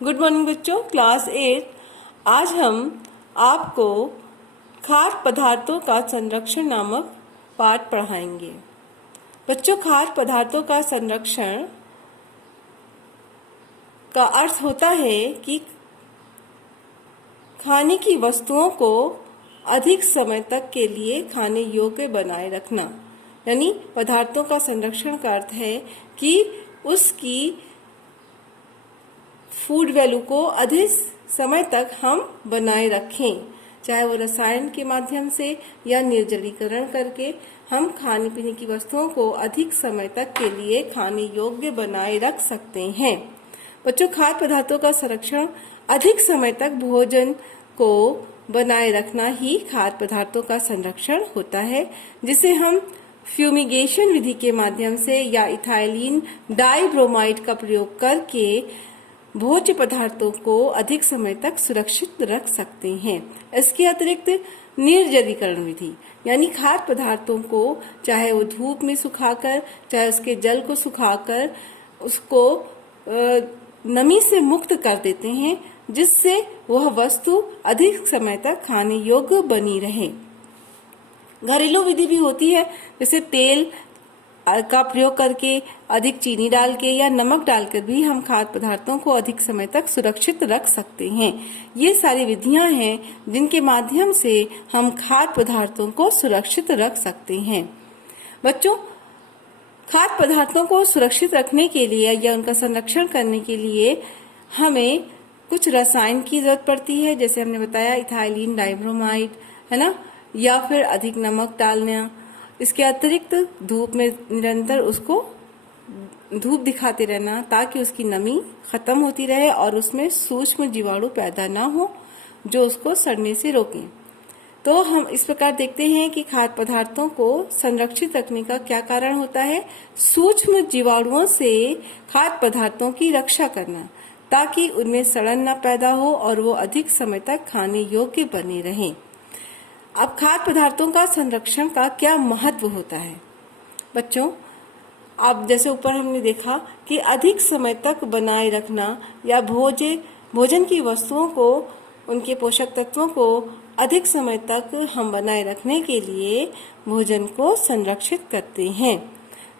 Good morning बच्चों, class 8। आज हम आपको खाद्य पदार्थों का संरक्षण नामक पाठ पढ़ाएंगे। बच्चों, खाद्य पदार्थों का संरक्षण का अर्थ होता है कि खाने की वस्तुओं को अधिक समय तक के लिए खाने योग्य बनाए रखना। यानी पदार्थों का संरक्षण का अर्थ है कि उसकी फूड वैल्यू को अधिक समय तक हम बनाए रखें, चाहे वो रसायन के माध्यम से या निर्जलीकरण करके हम खाने पीने की वस्तुओं को अधिक समय तक के लिए खाने योग्य बनाए रख सकते हैं। बच्चों, खाद्य पदार्थों का संरक्षण अधिक समय तक भोजन को बनाए रखना ही खाद्य पदार्थों का संरक्षण होता है, जिसे हम फ्यूमिगेशन विधि के माध्यम से या इथाइलिन डाइब्रोमाइड का प्रयोग करके भोज्य पदार्थों को अधिक समय तक सुरक्षित रख सकते हैं। इसके अतिरिक्त निर्जलीकरण विधि यानी खाद्य पदार्थों को चाहे वो धूप में सुखाकर, चाहे उसके जल को सुखाकर उसको नमी से मुक्त कर देते हैं, जिससे वह वस्तु अधिक समय तक खाने योग्य बनी रहे। घरेलू विधि भी होती है, जैसे तेल का प्रयोग करके अधिक चीनी डाल के या नमक डालकर भी हम खाद्य पदार्थों को अधिक समय तक सुरक्षित रख सकते हैं। ये सारी विधियां हैं जिनके माध्यम से हम खाद्य पदार्थों को सुरक्षित रख सकते हैं। बच्चों, खाद्य पदार्थों को सुरक्षित रखने के लिए या उनका संरक्षण करने के लिए हमें कुछ रसायन की जरूरत पड़ती है, जैसे हमने बताया इथाइलिन डाइब्रोमाइड, है ना, या फिर अधिक नमक डालना। इसके अतिरिक्त धूप में निरंतर उसको धूप दिखाते रहना ताकि उसकी नमी खत्म होती रहे और उसमें सूक्ष्म जीवाणु पैदा ना हो जो उसको सड़ने से रोकें। तो हम इस प्रकार देखते हैं कि खाद्य पदार्थों को संरक्षित रखने का क्या कारण होता है। सूक्ष्म जीवाणुओं से खाद्य पदार्थों की रक्षा करना ताकि उनमें सड़न न पैदा हो और वो अधिक समय तक खाने योग्य बने रहें। अब खाद्य पदार्थों का संरक्षण का क्या महत्व होता है। बच्चों, अब जैसे ऊपर हमने देखा कि अधिक समय तक बनाए रखना या भोजन की वस्तुओं को, उनके पोषक तत्वों को अधिक समय तक हम बनाए रखने के लिए भोजन को संरक्षित करते हैं।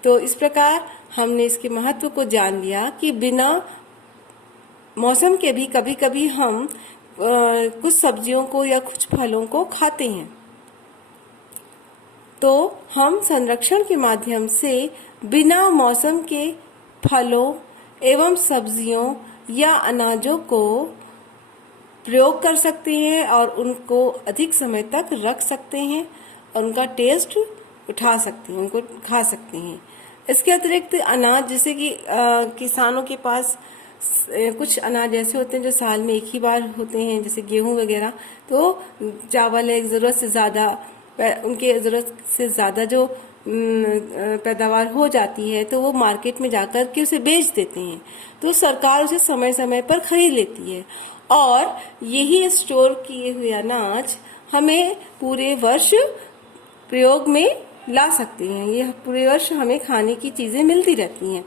तो इस प्रकार हमने इसके महत्व को जान लिया कि बिना मौसम के भी कभी कभी हम कुछ सब्जियों को या कुछ फलों को खाते हैं, तो हम संरक्षण के माध्यम से बिना मौसम के फलों एवं सब्जियों या अनाजों को प्रयोग कर सकते हैं और उनको अधिक समय तक रख सकते हैं और उनका टेस्ट उठा सकते हैं, उनको खा सकते हैं। इसके अतिरिक्त अनाज, जैसे कि किसानों के पास कुछ अनाज ऐसे होते हैं जो साल में एक ही बार होते हैं, जैसे गेहूं वगैरह, तो चावल एक ज़रूरत से ज़्यादा, उनके ज़रूरत से ज़्यादा जो पैदावार हो जाती है तो वो मार्केट में जाकर के उसे बेच देते हैं। तो सरकार उसे समय समय पर खरीद लेती है और यही स्टोर किए हुए अनाज हमें पूरे वर्ष प्रयोग में ला सकते हैं। ये पूरे वर्ष हमें खाने की चीज़ें मिलती रहती हैं।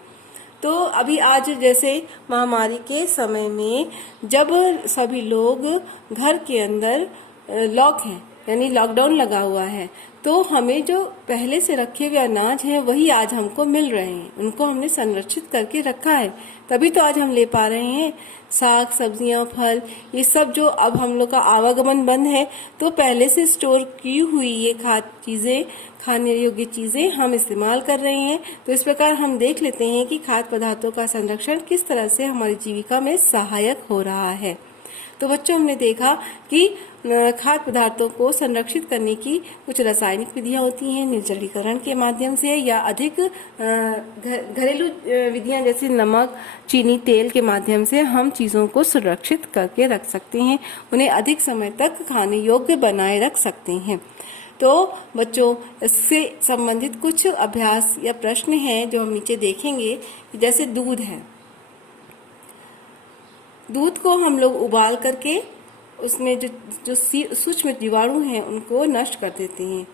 तो अभी आज जैसे महामारी के समय में जब सभी लोग घर के अंदर लॉक हैं, यानी लॉकडाउन लगा हुआ है, तो हमें जो पहले से रखे हुए अनाज हैं वही आज हमको मिल रहे हैं, उनको हमने संरक्षित करके रखा है, तभी तो आज हम ले पा रहे हैं। साग सब्जियां, फल, ये सब जो अब हम लोग का आवागमन बंद है, तो पहले से स्टोर की हुई ये खाने योग्य चीजें हम इस्तेमाल कर रहे हैं। तो इस प्रकार हम देख लेते हैं कि खाद्य पदार्थों का संरक्षण किस तरह से हमारी जीविका में सहायक हो रहा है। तो बच्चों, हमने देखा कि खाद्य पदार्थों को संरक्षित करने की कुछ रासायनिक विधियां होती हैं, निर्जलीकरण के माध्यम से या अधिक घरेलू विधियां जैसे नमक, चीनी, तेल के माध्यम से हम चीज़ों को सुरक्षित करके रख सकते हैं, उन्हें अधिक समय तक खाने योग्य बनाए रख सकते हैं। तो बच्चों, इससे संबंधित कुछ अभ्यास या प्रश्न हैं जो हम नीचे देखेंगे। जैसे दूध है, दूध को हम लोग उबाल करके उसमें जो सूक्ष्म जीवाणु हैं उनको नष्ट कर देते हैं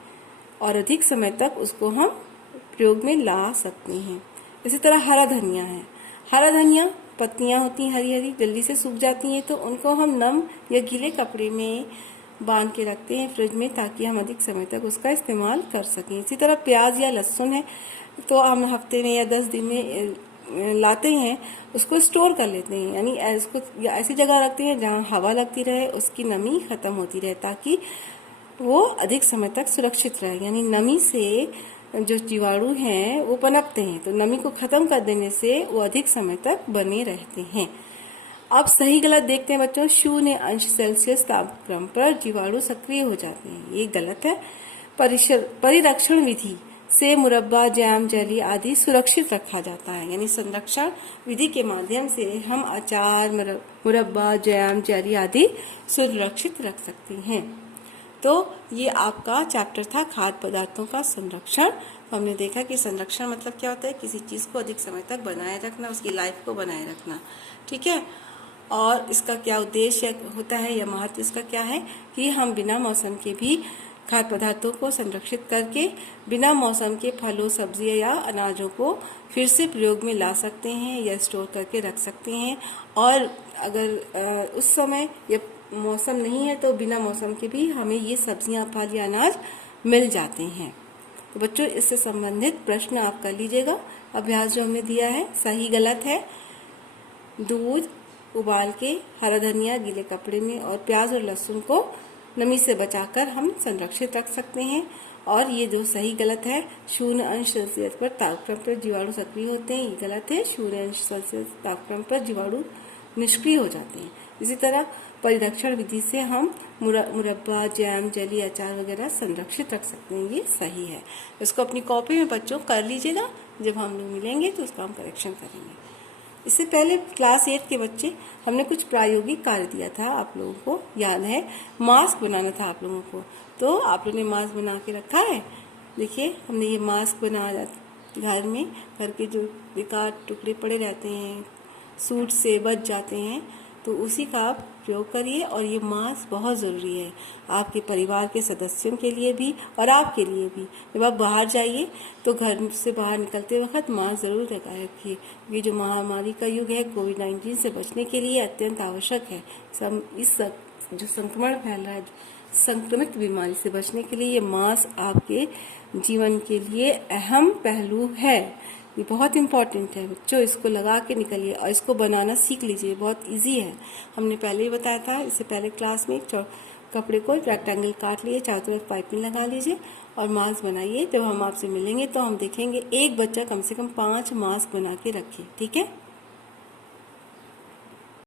और अधिक समय तक उसको हम प्रयोग में ला सकते हैं। इसी तरह हरा धनिया है, हरा धनिया पत्तियां होती हैं हरी हरी, जल्दी से सूख जाती हैं, तो उनको हम नम या गीले कपड़े में बांध के रखते हैं फ्रिज में, ताकि हम अधिक समय तक उसका इस्तेमाल कर सकें। इसी तरह प्याज या लहसुन है तो हम हफ्ते में या 10 दिन में लाते हैं, उसको स्टोर कर लेते हैं, यानी इसको ऐसी जगह रखते हैं जहां हवा लगती रहे, उसकी नमी खत्म होती रहे, ताकि वो अधिक समय तक सुरक्षित रहे। यानी नमी से जो जीवाणु हैं वो पनपते हैं, तो नमी को खत्म कर देने से वो अधिक समय तक बने रहते हैं। अब सही गलत देखते हैं बच्चों। 0° तापक्रम पर जीवाणु सक्रिय हो जाते हैं, ये गलत है। परिरक्षण विधि से मुरब्बा, जैम, जेली आदि सुरक्षित रखा जाता है, यानी संरक्षण विधि के माध्यम से हम अचार, मुरब्बा, जैम, जेली आदि सुरक्षित रख सकते हैं। तो ये आपका चैप्टर था खाद्य पदार्थों का संरक्षण। तो हमने देखा कि संरक्षण मतलब क्या होता है, किसी चीज को अधिक समय तक बनाए रखना, उसकी लाइफ को बनाए रखना, ठीक है। और इसका क्या उद्देश्य होता है या महत्व इसका क्या है कि हम बिना मौसम के भी खाद्य पदार्थों को संरक्षित करके बिना मौसम के फलों, सब्जियां या अनाजों को फिर से प्रयोग में ला सकते हैं या स्टोर करके रख सकते हैं। और अगर उस समय या मौसम नहीं है तो बिना मौसम के भी हमें ये सब्जियां, फल या अनाज मिल जाते हैं। तो बच्चों, इससे संबंधित प्रश्न आप कर लीजिएगा। अभ्यास जो हमने दिया है सही गलत है। दूध उबाल के हरा धनिया गीले कपड़े में और प्याज और लहसुन को नमी से बचाकर हम संरक्षित रख सकते हैं। और ये जो सही गलत है, 0° पर तापक्रम पर जीवाणु सक्रिय होते हैं, ये गलत है। 0° तापक्रम पर जीवाणु निष्क्रिय हो जाते हैं। इसी तरह परिरक्षण विधि से हम मुरब्बा, जैम, जेली, अचार वगैरह संरक्षित रख सकते हैं, ये सही है। इसको अपनी कॉपी में बच्चों कर लीजिएगा, जब हम लोग मिलेंगे तो उसका हम करेक्शन करेंगे। इससे पहले क्लास 8 के बच्चे हमने कुछ प्रायोगिक कार्य दिया था, आप लोगों को याद है, मास्क बनाना था आप लोगों को। तो आप लोगों ने मास्क बना के रखा है। देखिए, हमने ये मास्क बनाया घर में, घर के जो बेकार टुकड़े पड़े रहते हैं, सूट से बच जाते हैं, तो उसी का आप प्रयोग करिए। और ये मास्क बहुत ज़रूरी है आपके परिवार के सदस्यों के लिए भी और आपके लिए भी। जब आप बाहर जाइए तो घर से बाहर निकलते वक्त मास्क ज़रूर लगाए रखिए। ये जो महामारी का युग है, कोविड-19 से बचने के लिए अत्यंत आवश्यक है। इस जो संक्रमण फैल रहा है, संक्रमित बीमारी से बचने के लिए ये मास्क आपके जीवन के लिए अहम पहलू है। ये बहुत इम्पॉर्टेंट है बच्चों, इसको लगा के निकलिए और इसको बनाना सीख लीजिए, बहुत इजी है। हमने पहले ही बताया था, इससे पहले क्लास में एक कपड़े को एक रेक्टेंगल काट लिए, चारों तरफ पाइपिंग लगा लीजिए और मास्क बनाइए। जब हम आपसे मिलेंगे तो हम देखेंगे एक बच्चा कम से कम 5 मास्क बना के रखे, ठीक है।